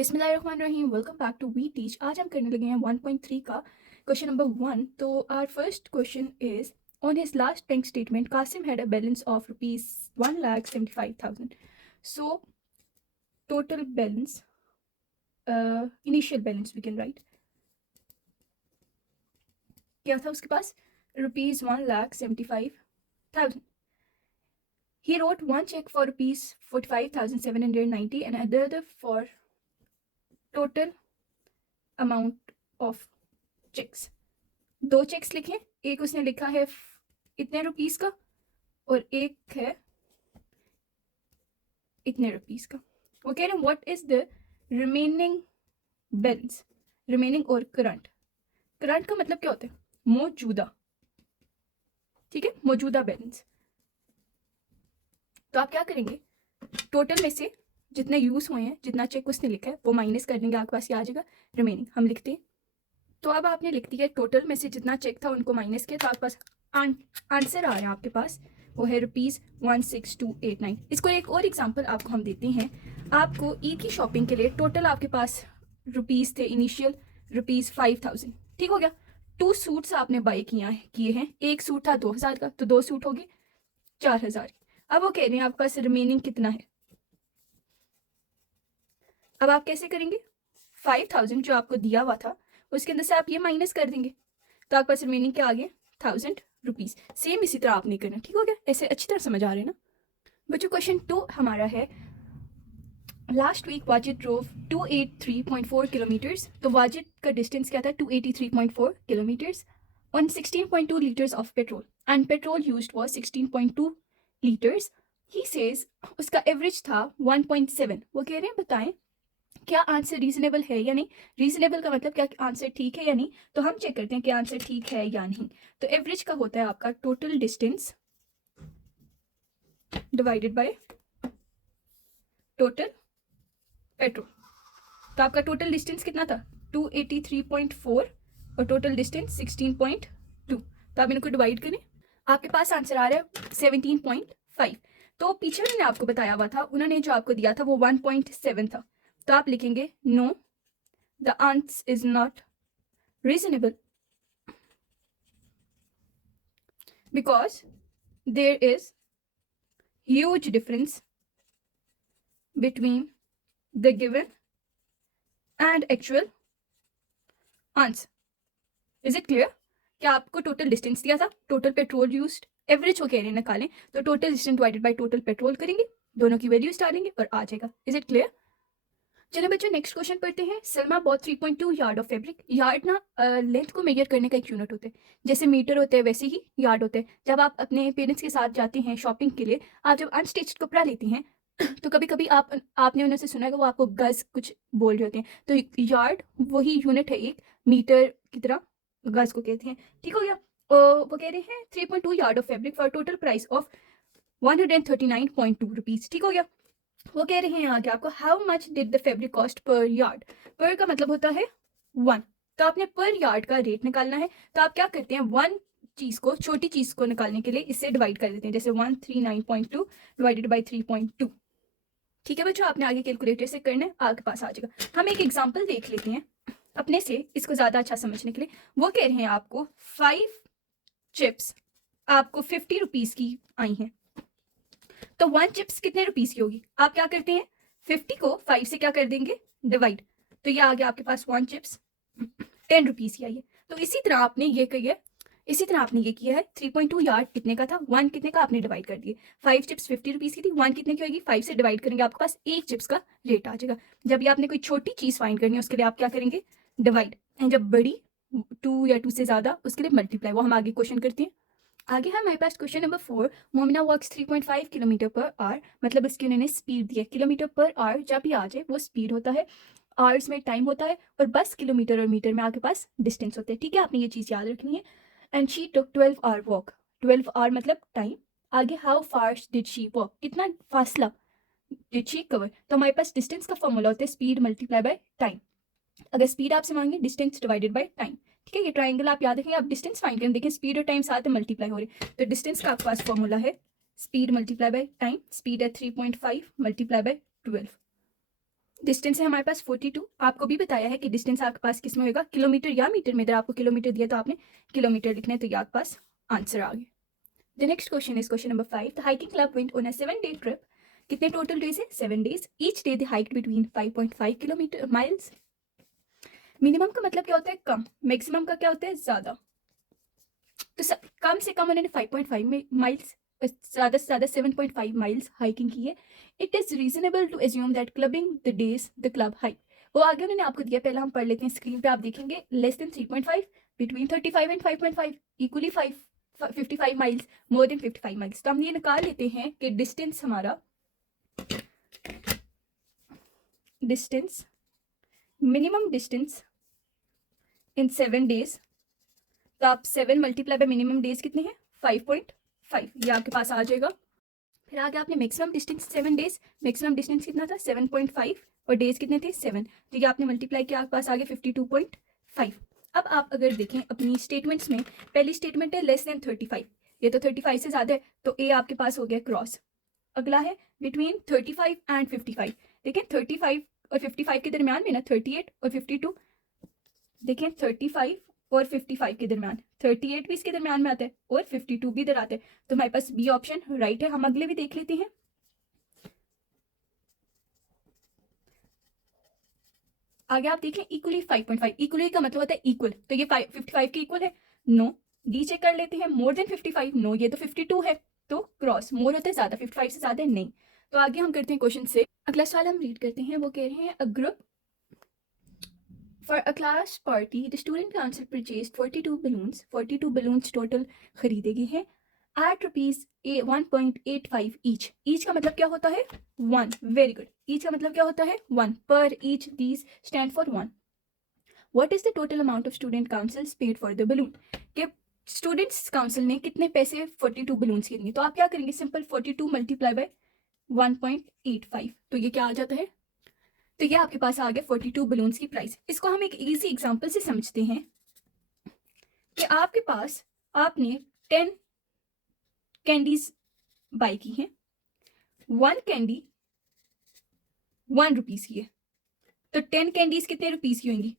बिस्मिल्लाहिर्रहमानिर्रहीम। Welcome back to we teach. आज हम करने लगे हैं 1.3 का क्वेश्चन नंबर 1। तो our first question is, on his last bank statement Qasim had a balance of rupees 1,75,000। So total balance, initial balance we can write, क्या था उसके पास? Rupees 1,75,000. He wrote one check for rupees 45,790 and another for total amount of checks. दो checks लिखे, एक उसने लिखा है इतने रुपीस का और एक है इतने रुपीस का। वो कह रहे हैं what is the remaining balance. Remaining और करंट, करंट का मतलब क्या होता है? मौजूदा, ठीक है, मौजूदा बैलेंस। तो आप क्या करेंगे, टोटल में से जितने यूज हुए हैं, जितना चेक उसने लिखा है वो माइनस कर देंगे, आपके पास क्या आ जाएगा? रिमेनिंग। हम लिखते हैं, तो अब आपने लिख दिया टोटल में से जितना चेक था उनको माइनस किया, तो आपके पास आंसर आ रहा है आपके पास, वो है ₹16289। इसको एक और एग्जांपल आपको हम देते हैं। आपको ईद की शॉपिंग के लिए टोटल आपके पास रुपीस थे इनिशियल ₹5000, ठीक हो गया। 2 सूट्स आपने बाई किए हैं, एक सूट था 2000 का, तो 2 सूट हो गए 4000। अब वो कह रहे हैं आपके पास रिमेनिंग कितना है। अब आप कैसे करेंगे, 5000 जो आपको दिया हुआ था उसके अंदर से आप ये माइनस कर देंगे, तो आपके पास रिमेनिंग क्या आ गया? 1000 रुपीज। सेम इसी तरह आपने करना, ठीक हो गया? ऐसे अच्छी तरह समझ आ रहे हैं ना बच्चों। क्वेश्चन 2 हमारा है, last week Wajid drove 283.4 kilometres. तो वाजिद का डिस्टेंस क्या था? 283.4 kilometres on 16.2 litres of petrol and petrol used was 16.2 litres. He says उसका एवरेज था 1.7। वो कह रहे हैं बताएं क्या आंसर रीजनेबल है या नहीं। रीजनेबल का मतलब क्या आंसर ठीक है या नहीं, तो हम चेक करते हैं कि आंसर ठीक है या नहीं। तो एवरेज का होता है आपका total distance divided by total petrol. तो आपका टोटल डिस्टेंस कितना था? 283.4 और टोटल डिस्टेंस 16.2। तो आप इनको डिवाइड करें, आपके पास आंसर आ रहा है 17.5। तो पीछे मैंने आपको बताया हुआ था, उन्होंने जो आपको दिया था वो 1.7 था, तो आप लिखेंगे no, the answer is not reasonable because there is huge difference between the given and actual answer. Is it clear? क्या आपको टोटल डिस्टेंस दिया था, टोटल पेट्रोल यूज्ड, एवरेज को कह रहे हैं निकालें, तो total distance divided by total petrol करेंगे, दोनों की वैल्यूज डालेंगे और आ जाएगा। Is it clear? चलो बच्चों नेक्स्ट क्वेश्चन पढ़ते हैं। Salma bought 3.2 yard of fabric. Yard ना लेंथ को मेजर करने का एक यूनिट होता है, जैसे मीटर होते हैं वैसे ही यार्ड होते हैं। जब आप अपने पेरेंट्स के साथ जाते हैं शॉपिंग के लिए, आप जब अनस्टिच्ड कपड़ा लेते हैं तो कभी कभी आपने उन्हें से सुना है कि वो आपको गज कुछ बोल रहे होते हैं, तो यार्ड वही यूनिट है, एक मीटर की तरह गज को कहते हैं, ठीक हो गया। वो कह रहे हैं 3.2 yard of fabric for total price of 139.2 rupees, ठीक हो गया। वो कह रहे हैं आगे आपको, how much did the fabric cost per yard. पर का मतलब होता है 1, तो आपने पर यार्ड का रेट निकालना है। तो आप क्या करते हैं, 1 चीज को, छोटी चीज को निकालने के लिए इससे डिवाइड कर देते हैं, जैसे 139.2 डिवाइडेड बाई 3.2, ठीक है बच्चों। आपने आगे कैलकुलेटर से करना है, आपके पास आ जाएगा। हम एक एग्जाम्पल देख लेते हैं अपने से, इसको ज्यादा अच्छा समझने के लिए। वो कह रहे हैं आपको 5 चिप्स आपको 50 रुपीज की आई हैं, तो 1 चिप्स कितने रुपीस की होगी? आप क्या करते हैं, 50 को 5 से क्या कर देंगे, डिवाइड, तो ये आ गया आपके पास 1 चिप्स 10 रुपीस की आई है। तो इसी तरह आपने ये किया है 3.2 यार्ड कितने का था, 1 कितने का, आपने डिवाइड कर दिए। 5 चिप्स 50 रुपीस की थी, 1 कितने की होगी, 5 से डिवाइड करेंगे, आपके पास 1 चिप्स का रेट आ जाएगा। जब ये आपने कोई छोटी चीज फाइंड करनी है उसके लिए आप क्या करेंगे, डिवाइड, एंड जब बड़ी 2 या 2 से ज्यादा उसके लिए मल्टीप्लाई। वो हम आगे क्वेश्चन करते हैं। आगे हमारे पास question number 4, Momina works 3.5 kilometre per hour, मतलब इसकी उन्होंने स्पीड दी है। किलोमीटर पर आवर जब भी आ जाए वो स्पीड होता है, आवर्स में टाइम होता है, और बस किलोमीटर और मीटर में आपके पास डिस्टेंस होते हैं, ठीक है। आपने ये चीज़ याद रखनी है। And she took 12 hour walk, 12 hour मतलब टाइम। आगे how fast did she walk, कितना फासला डिड शी कवर, तो हमारे पास डिस्टेंस का फॉर्मूला होता है स्पीड मल्टीप्लाई बाय टाइम। अगर स्पीड आपसे मांगे, डिस्टेंस डिवाइडेड बाय टाइम, ठीक है। ये ट्राइंगल आप याद रखेंगे, आप डिस्टेंस फाइंड करें, देखिए स्पीड और टाइम साथ में मल्टीप्लाई हो रहे हैं, तो डिस्टेंस का आपके पास फॉर्मूला है speed multiply by time. Speed है 3.5 मल्टीप्लाई बाय 12, डिस्टेंस है हमारे पास 42। आपको भी बताया है कि डिस्टेंस आपके पास किस में होगा, किलोमीटर या मीटर में। अगर आपको किलोमीटर दिया तो आपने किलोमीटर लिखना है, तो ये आपके पास आंसर आ गया। The next question is question number 5। The hiking club went on a 7-day trip. कितने टोटल डेज है? 7 days। Each day they hiked between 5.5 kilometre miles. Minimum का मतलब क्या होता है? कम। मैक्सिमम का क्या होता है? ज्यादा। तो कम से कम उन्होंने 5.5 माइल्स, ज़्यादा से ज़्यादा 7.5 माइल्स हाइकिंग की है। It is reasonable to assume that clubbing the days the club hike. वो आगे उन्होंने आपको दिया, पहले हम पढ़ लेते हैं। स्क्रीन पे आप देखेंगे less than 3.5, between 35 and 5.5, equally 55 miles, more than 55 miles. तो हम ये निकाल लेते हैं कि डिस्टेंस हमारा, distance, minimum distance in 7 days। तो आप 7 मल्टीप्लाई बाय मिनिमम डेज कितने हैं? 5.5, ये आपके पास आ जाएगा। फिर आगे आपने maximum distance 7 days, maximum distance कितना था? 7.5, और डेज कितने थे? 7। तो ये आपने मल्टीप्लाई किया, आपके पास आ गया 52.5। अब आप अगर देखें अपनी स्टेटमेंट्स में, पहली स्टेटमेंट है लेस देन 35, ये तो 35 से ज़्यादा है, तो ए आपके पास हो गया क्रॉस। अगला है बिटवीन 35 एंड 55। देखें 35 और 55 के दरमियान में ना 38 और 52। देखें 35 और 55 के दरमियान, 38 भी इसके दरमियान में आता है और 52 भी इधर आता है। तो हमारे पास बी ऑप्शन राइट है। हम अगले भी देख लेते हैं। आगे आप देखें इक्वली 5.5, इक्वली का मतलब होता है इक्वल, तो ये 55 के इक्वल है। नो। डी चेक कर लेते हैं, मोर देन 55, नो, ये तो 52 है, तो क्रॉस। मोर होता है ज़्यादा, 55 से ज़्यादा नहीं। तो आगे हम करते हैं क्वेश्चन से। अगला सवाल हम रीड करते हैं। वो कह रहे हैं, a group For a class party, the student council purchased 42 balloons. 42 balloons total खरीदे गए हैं at rupees 1.85 each. Each का मतलब क्या होता है? 1. Very good. Each का मतलब क्या होता है? 1. Per each, these stand for 1. What is the total amount of student councils paid for the balloon? कि स्टूडेंट्स काउंसिल ने कितने पैसे 42 बलून्स के लिए? तो आप क्या करेंगे? सिंपल 42 मल्टीप्लाई बाय 1.85, तो ये क्या आ जाता है? तो ये आपके पास आ गया 42 बलून्स की प्राइस। इसको हम एक इजी एग्जांपल से समझते हैं कि आपके पास, आपने 10 कैंडीज बाय की हैं। 1 कैंडी 1 रुपीज की है, तो 10 कैंडीज कितने रुपीज की होंगी?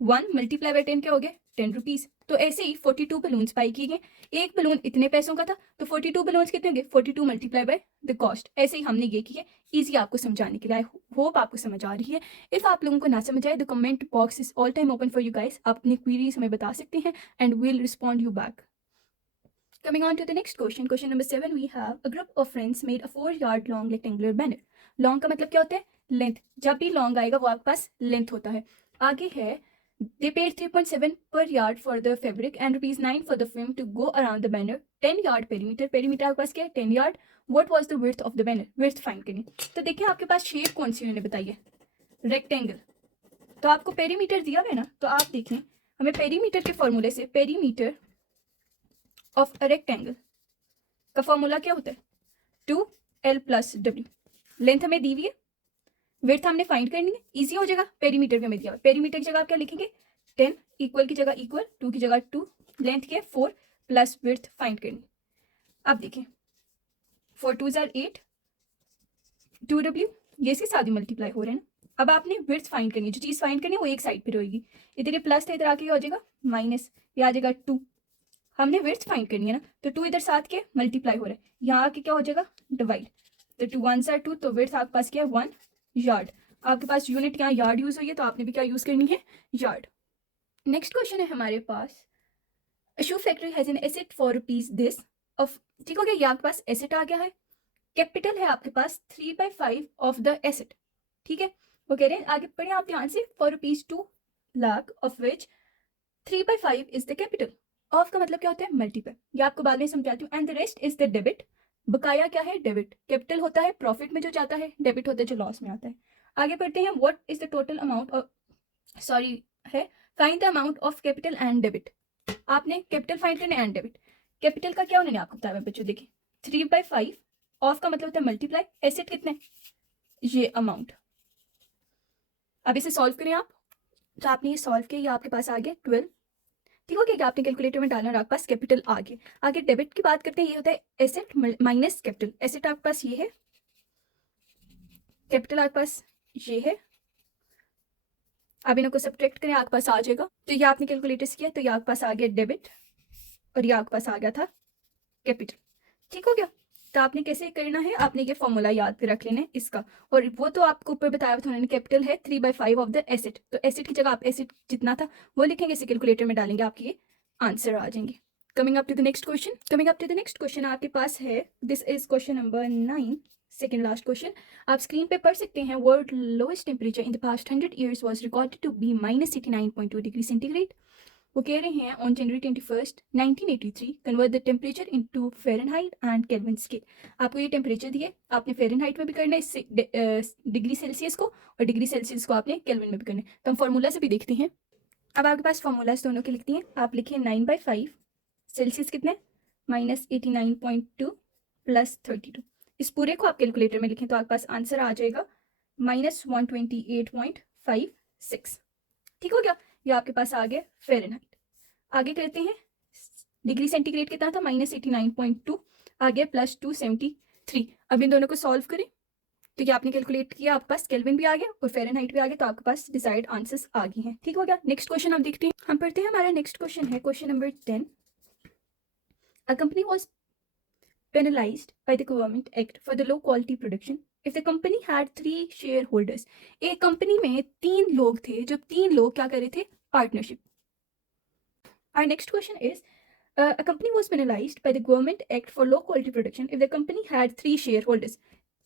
1 मल्टीप्लाई बाय 10 क्या हो गया? 10 रुपीज। तो ऐसे ही 42 बलून्स बाई किए गए। एक बलून इतने पैसों का था, तो 42 बलून्स कितने होंगे? 42 मल्टीप्लाई बाय द कॉस्ट। ऐसे ही हमने ये किया, इजी आपको समझाने के लिए। आई होप आपको समझ आ रही है। इफ आप लोगों को ना समझ आए, the comment box is all time open for you guys. आप अपनी क्वेरीज हमें बता सकते हैं and will respond you back. Coming on to the next question, question number 7, we have a group of friends made a 4-yard long rectangular banner. Long का मतलब क्या होता है? लेंथ। जब भी लॉन्ग आएगा वो आपके पास लेंथ होता है। आगे है, they paid 3.7 per yard for the fabric and rupees 9 for the film to go around the banner. 10 yard perimeter, perimeter आपके पास क्या है? 10 yard. What was the width of the banner? Width find करें। तो देखिए आपके पास शेप कौन सी उन्होंने बताई है? रेक्टेंगल। तो आपको पेरीमीटर दिया हुआ है ना, तो आप देखें हमें पेरीमीटर के फॉर्मूले से, पेरीमीटर ऑफ अ रेक्टेंगल का फॉर्मूला क्या होता है? 2l + w। लेंथ हमें दी हुई है, विड्थ हमने फाइंड करनी है, इजी हो जाएगा। पेरीमीटर भी हमें दिया हुआ है, पेरीमीटर की जगह आप क्या लिखेंगे? 10, इक्वल की जगह इक्वल, 2 की जगह 2, लेंथ की है 4 प्लस विड्थ फाइंड करनी। अब देखें 4 2 = 8, 2w, ये इसके साथ ही मल्टीप्लाई हो रहे हैं ना। अब आपने विड्थ फाइंड करनी है, जो चीज़ फाइंड करनी है वो एक साइड पर रहेगी। इधर ये प्लस था, इधर आके हो जाएगा माइनस, ये आ जाएगा 2। हमने विड्थ फाइंड करनी है ना, तो 2 इधर साथ के मल्टीप्लाई हो रहा है, यहाँ आके क्या हो जाएगा? डिवाइड। तो 2 1 = 2, तो विड्थ आपके पास क्या है? 1 यार्ड। आपके पास यूनिट यहाँ यार्ड यूज हुई है, तो आपने भी क्या यूज करनी है? यार्ड। नेक्स्ट क्वेश्चन है हमारे पास, a shoe factory has an asset for rupees this off. ठीक हो गया, ये आपके पास एसेट आ गया है। कैपिटल है आपके पास 3/5 ऑफ द एसेट। ठीक है, वो कह रहे हैं, आगे पढ़े आप ध्यान से, for rupees 2 lakh of which 3/5 is the capital. Of का मतलब क्या होता है? मल्टीपल। ये आपको बाद में समझाती हूँ। And the rest is the debit. बकाया क्या है? डेबिट। कैपिटल होता है प्रॉफिट में जो जाता है, डेबिट होता है जो लॉस में आता है। आगे पढ़ते हैं, what is the total amount of, sorry है, find the amount of capital and debit. आपने कैपिटल फाइंड करना एंड डेबिट। कैपिटल का क्या उन्होंने आपको बताया बच्चों? देखिए 3/5, ऑफ का मतलब होता है मल्टीप्लाई, एसेट कितने? ये अमाउंट। अब इसे सॉल्व करें आप, तो आपने ये सॉल्व किया, ये आपके पास आ गया 12। ठीक हो गया, आपने कैलकुलेटर में डालना और आपके पास कैपिटल आ गया। आगे डेबिट की बात करते हैं, ये होता है एसेट माइनस कैपिटल। एसेट आपके पास ये है, कैपिटल आपके पास ये है, आप इनको सब्ट्रैक्ट करें, आपके पास आ जाएगा। तो ये आपने कैलकुलेटर्स किया तो ये आपके पास आ गया डेबिट और ये आपके पास आ गया था कैपिटल। ठीक हो गया। तो आपने कैसे करना है, आपने ये फॉर्मूला याद रख लेना है इसका, और वो तो आपको ऊपर बताया था उन्होंने, कैपिटल है 3/5 ऑफ द एसेट। तो एसेट की जगह आप एसेट जितना था वो लिखेंगे, इसे कैलकुलेटर में डालेंगे, आपके ये आंसर आ जाएंगे। Coming up to the next question आपके पास है, this is question number 9, second last question. आप स्क्रीन पे पढ़ सकते हैं, world lowest temperature in the past 100 years was recorded to be -89.2 degree centigrade. वो कह रहे हैं on January 21, 1983 convert the temperature into Fahrenheit and Kelvin scale. आपको ये टेम्परेचर दिए, आपने फ़ारेनहाइट में भी करना है डिग्री सेल्सियस को, और डिग्री सेल्सियस को आपने केल्विन में भी करना है। तो हम फार्मूला से भी देखते हैं। अब आपके पास फार्मूलाज दोनों के लिखती हैं। आप लिखिए 9/5 सेल्सियस कितने, -89.2 + 32। इस पूरे को आप कैलकुलेटर में लिखें तो आपके पास आंसर आ जाएगा -128.56। ठीक हो गया। ये आपके पास आ गया फ़ारेनहाइट। आगे करते हैं, डिग्री सेंटीग्रेड कितना था, -89.2, आ गया +273। अब इन दोनों को सॉल्व करें तो ये आपने कैलकुलेट किया, आपके पास केल्विन भी आ गया और फ़ारेनहाइट भी आ गया, तो आपके पास डिजायर्ड आंसर्स आ गए हैं। ठीक हो गया। नेक्स्ट क्वेश्चन हम देखते हैं, हम पढ़ते हैं। हमारा नेक्स्ट क्वेश्चन है question number 10। A company was penalized by the government act for the low quality production if the company had 3 shareholders। एक कंपनी में 3 लोग थे, जब 3 लोग क्या कर रहे थे, partnership. Our next question is, a company was penalized by the government act for low quality production if the company had 3 shareholders।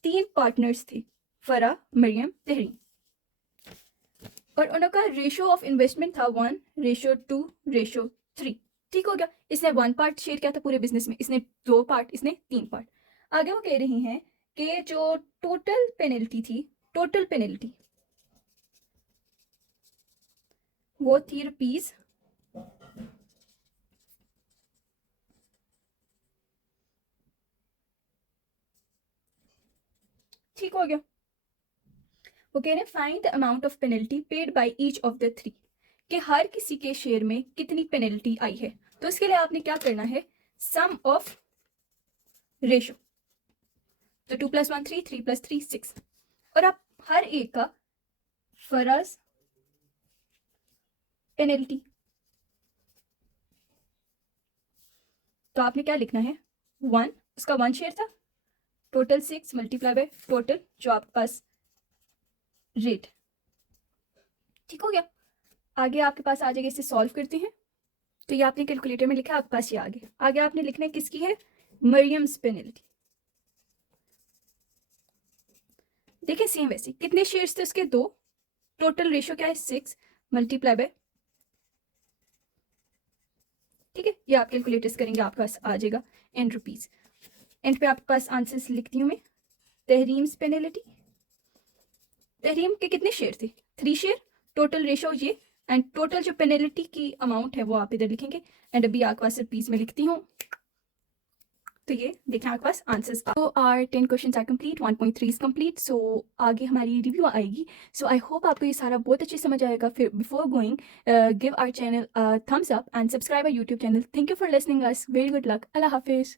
3 partners थे, फरा, मरियम, तहरीन, और उनका रेशो ऑफ इन्वेस्टमेंट था 1:2:3। ठीक हो गया। इसने 1 पार्ट शेयर किया था पूरे बिजनेस में, इसने 2 पार्ट, इसने 3 पार्ट। आगे वो कह रही हैं कि जो टोटल पेनल्टी थी, टोटल पेनल्टी वो थी रुपीज 3। ठीक हो गया। वो कह रहे हैं find the amount of penalty paid by each of the 3, कि हर किसी के शेयर में कितनी पेनल्टी आई है। तो इसके लिए आपने क्या करना है, सम ऑफ रेशो, तो 2 + 1 3, 3 + 3 6, और आप हर एक का फर्ज पेनल्टी, तो आपने क्या लिखना है, 1, उसका 1 शेयर था, टोटल 6 मल्टीप्लाई बाय टोटल जो आपके पास रेट। ठीक हो गया। आगे आपके पास आ जाएगा, इसे सॉल्व करते हैं। तो ये आपने कैलकुलेटर में लिखा, आपके पास ये आगे आपने लिखना है किसकी है, मरियम्स पेनल्टी। देखिए सेम वैसे, कितने शेयर्स थे उसके, 2, टोटल रेशो क्या है 6 मल्टीप्लाई बाय, ठीक है। ये आप कैलकुलेटर्स करेंगे, आपके पास आ जाएगा इन रुपीज। एंड पे आपके पास आंसर्स लिखती हूँ मैं। तहरीम्स पेनल्टी, तहरीम के कितने शेयर थे, 3 शेयर, टोटल रेशो ये, एंड टोटल जो पेनल्टी की अमाउंट है वो आप इधर लिखेंगे। एंड अभी आपके पास रुपीज में लिखती हूँ, तो ये देखना आपके पास आंसर्स। तो are 10 questions are complete, 1.3 is complete. So आगे हमारी रिव्यू आएगी। सो आई होप आपको ये सारा बहुत अच्छे समझ आएगा। फिर before going give our channel thumbs up and subscribe our YouTube channel. Thank you for listening us, very good luck, अल्लाह हाफिज़।